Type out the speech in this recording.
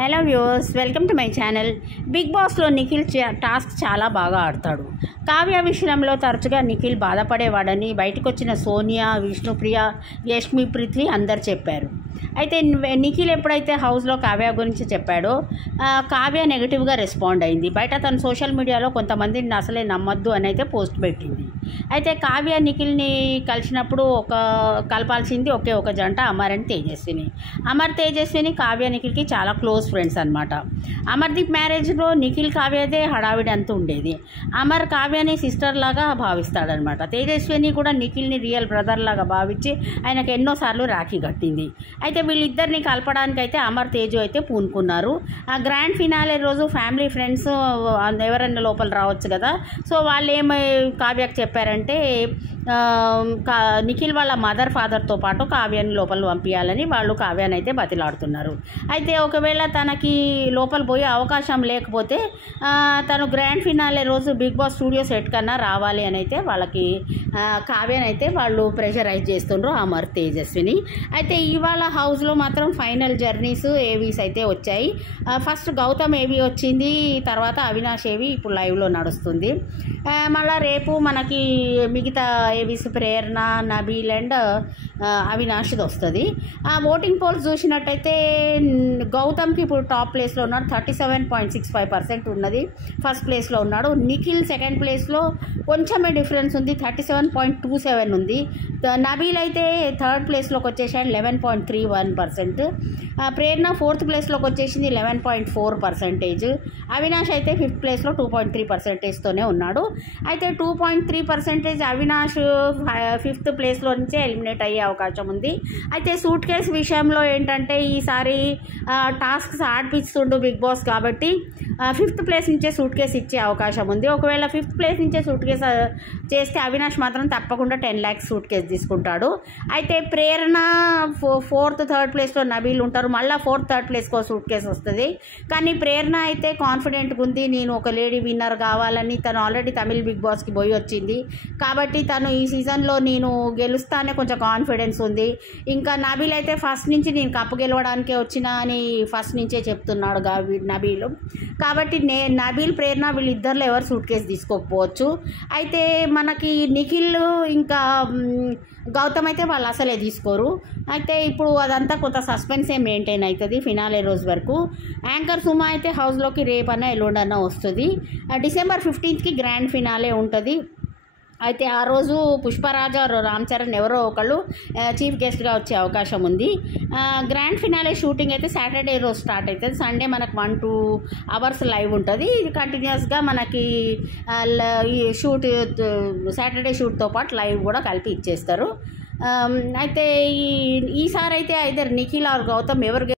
Hello viewers, welcome to my channel. Big బాస్లో Nikhil task చాలా బాగా ఆడతాడు. కావ్య విషయంలో తరచుగా నిఖిల్ బాధపడేవాడని బయటకు వచ్చిన సోనియా, విష్ణుప్రియ, యష్మి, పృథ్వీ అందరు చెప్పారు. అయితే నిఖిల్ ఎప్పుడైతే హౌస్లో కావ్య గురించి చెప్పాడో కావ్య నెగిటివ్గా రెస్పాండ్ అయింది. బయట తను సోషల్ మీడియాలో కొంతమందిని అసలే నమ్మొద్దు అని అయితే పోస్ట్ పెట్టింది. అయితే కావ్య నిఖిల్ని కలిసినప్పుడు కలపాల్సింది ఒకే ఒక జంట అమర్ అండ్ తేజస్విని. అమర్ తేజస్విని కావ్య నిఖిల్కి చాలా క్లోజ్ ఫ్రెండ్స్ అనమాట. అమర్దీప్ మ్యారేజ్లో నిఖిల్ కావ్యదే హడావిడి అంతా ఉండేది. అమర్ కావ్యని సిస్టర్ లాగా భావిస్తాడనమాట. తేజస్విని కూడా నిఖిల్ని రియల్ బ్రదర్ లాగా భావించి ఆయనకు ఎన్నోసార్లు రాఖీ కట్టింది. అయితే వీళ్ళిద్దరిని కలపడానికి అయితే అమర్ తేజు అయితే పూనుకున్నారు. ఆ గ్రాండ్ ఫినాలే రోజు ఫ్యామిలీ ఫ్రెండ్స్ ఎవరైనా లోపల రావచ్చు కదా, సో వాళ్ళు కావ్యకు చెప్పారంటే నిఖిల్ వాళ్ళ మదర్ ఫాదర్తో పాటు కావ్యాన్ని లోపల పంపించాలని వాళ్ళు కావ్యాన్ని అయితే బతిలాడుతున్నారు. అయితే ఒకవేళ తనకి లోపల పోయే అవకాశం లేకపోతే తను గ్రాండ్ ఫినాలే రోజు బిగ్ బాస్ స్టూడియో సెట్ కన్నా రావాలి అని అయితే వాళ్ళకి కావ్యాన్ని అయితే వాళ్ళు ప్రెషరైజ్ చేస్తుండ్రు అమర్ తేజస్విని. అయితే ఇవాళ హౌస్లో మాత్రం ఫైనల్ జర్నీస్ ఏవీస్ అయితే వచ్చాయి. ఫస్ట్ గౌతమ్ ఏవి వచ్చింది, తర్వాత అవినాష్ ఏవి ఇప్పుడు లైవ్లో నడుస్తుంది. మళ్ళీ రేపు మనకి మిగతా ఏవీస్ ప్రేరణ, నబీల్ అండ్ అవినాష్ది వస్తుంది. ఆ ఓటింగ్ పోల్స్ చూసినట్టయితే గౌతమ్కి ఇప్పుడు టాప్ ప్లేస్లో ఉన్నాడు, 37.65% ఉన్నది, ఫస్ట్ ప్లేస్లో ఉన్నాడు. నిఖిల్ సెకండ్ ప్లేస్లో కొంచెమే డిఫరెన్స్ ఉంది, 37.27 ఉంది. నబీల్ అయితే థర్డ్ ప్లేస్లోకి వచ్చేసాడు, 11.31%. ప్రేరణ ఫోర్త్ ప్లేస్లోకి వచ్చేసింది, 11.4%. అవినాష్ అయితే ఫిఫ్త్ ప్లేస్లో 2.3%తోనే ఉన్నాడు. అయితే 2.3% అవినాష్ ఫిఫ్త్ ప్లేస్లో నుంచే ఎలిమినేట్ అయ్యే అవకాశం ఉంది. అయితే సూట్ కేస్ విషయంలో ఏంటంటే ఈసారి టాస్క్స్ ఆడిపిస్తుండు బిగ్ బాస్ కాబట్టి ఫిఫ్త్ ప్లేస్ నుంచే సూట్ కేస్ ఇచ్చే అవకాశం ఉంది. ఒకవేళ ఫిఫ్త్ ప్లేస్ నుంచే సూట్ కేస్ చేస్తే అవినాష్ మాత్రం తప్పకుండా 10 lakhs సూట్ కేస్ తీసుకుంటాడు. అయితే ప్రేరణ ఫోర్త్ థర్డ్ ప్లేస్లో నబీల్ ఉంటారు, మళ్ళీ ఫోర్త్ థర్డ్ ప్లేస్కో సూట్ కేస్ వస్తుంది. కానీ ప్రేరణ అయితే కాన్ఫిడెంట్గా ఉంది, నేను ఒక లేడీ విన్నర్ కావాలని. తను ఆల్రెడీ తమిళ్ బిగ్ బాస్కి పోయి వచ్చింది కాబట్టి తను ఈ సీజన్లో నేను గెలుస్తానే కొంచెం కాన్ఫిడెన్స్ ఉంది. ఇంకా నబీల్ అయితే ఫస్ట్ నుంచి నేను కప్పు గెలవడానికే వచ్చినా అని ఫస్ట్ నుంచే చెప్తున్నాడు నబీల్. కాబట్టి నబీల్, ప్రేరణ వీళ్ళిద్దరిలో ఎవరు సూట్ కేసు తీసుకోకపోవచ్చు. అయితే మనకి నిఖిల్ ఇంకా గౌతమ్ అయితే వాళ్ళు అసలే తీసుకోరు. అయితే ఇప్పుడు అదంతా కొంత సస్పెన్సే మెయింటైన్ అవుతుంది ఫినాలే రోజు వరకు. యాంకర్ సుమా అయితే హౌస్లోకి రేపన్నా ఎల్లుండన్నా వస్తుంది. December 15th గ్రాండ్ ఫినాలే ఉంటుంది. అయితే ఆ రోజు పుష్పరాజు, రామ్ చరణ్ ఎవరో ఒకళ్ళు చీఫ్ గెస్ట్గా వచ్చే అవకాశం ఉంది. గ్రాండ్ ఫినాలే షూటింగ్ అయితే సాటర్డే రోజు స్టార్ట్ అవుతుంది. సండే మనకు 1-2 hours లైవ్ ఉంటుంది. ఇది కంటిన్యూస్గా మనకి సాటర్డే షూట్తో పాటు లైవ్ కూడా కలిపి ఇచ్చేస్తారు. అయితే ఈసారి అయితే ఐదర్ నిఖిల్ ఆర్ గౌతమ్ ఎవరు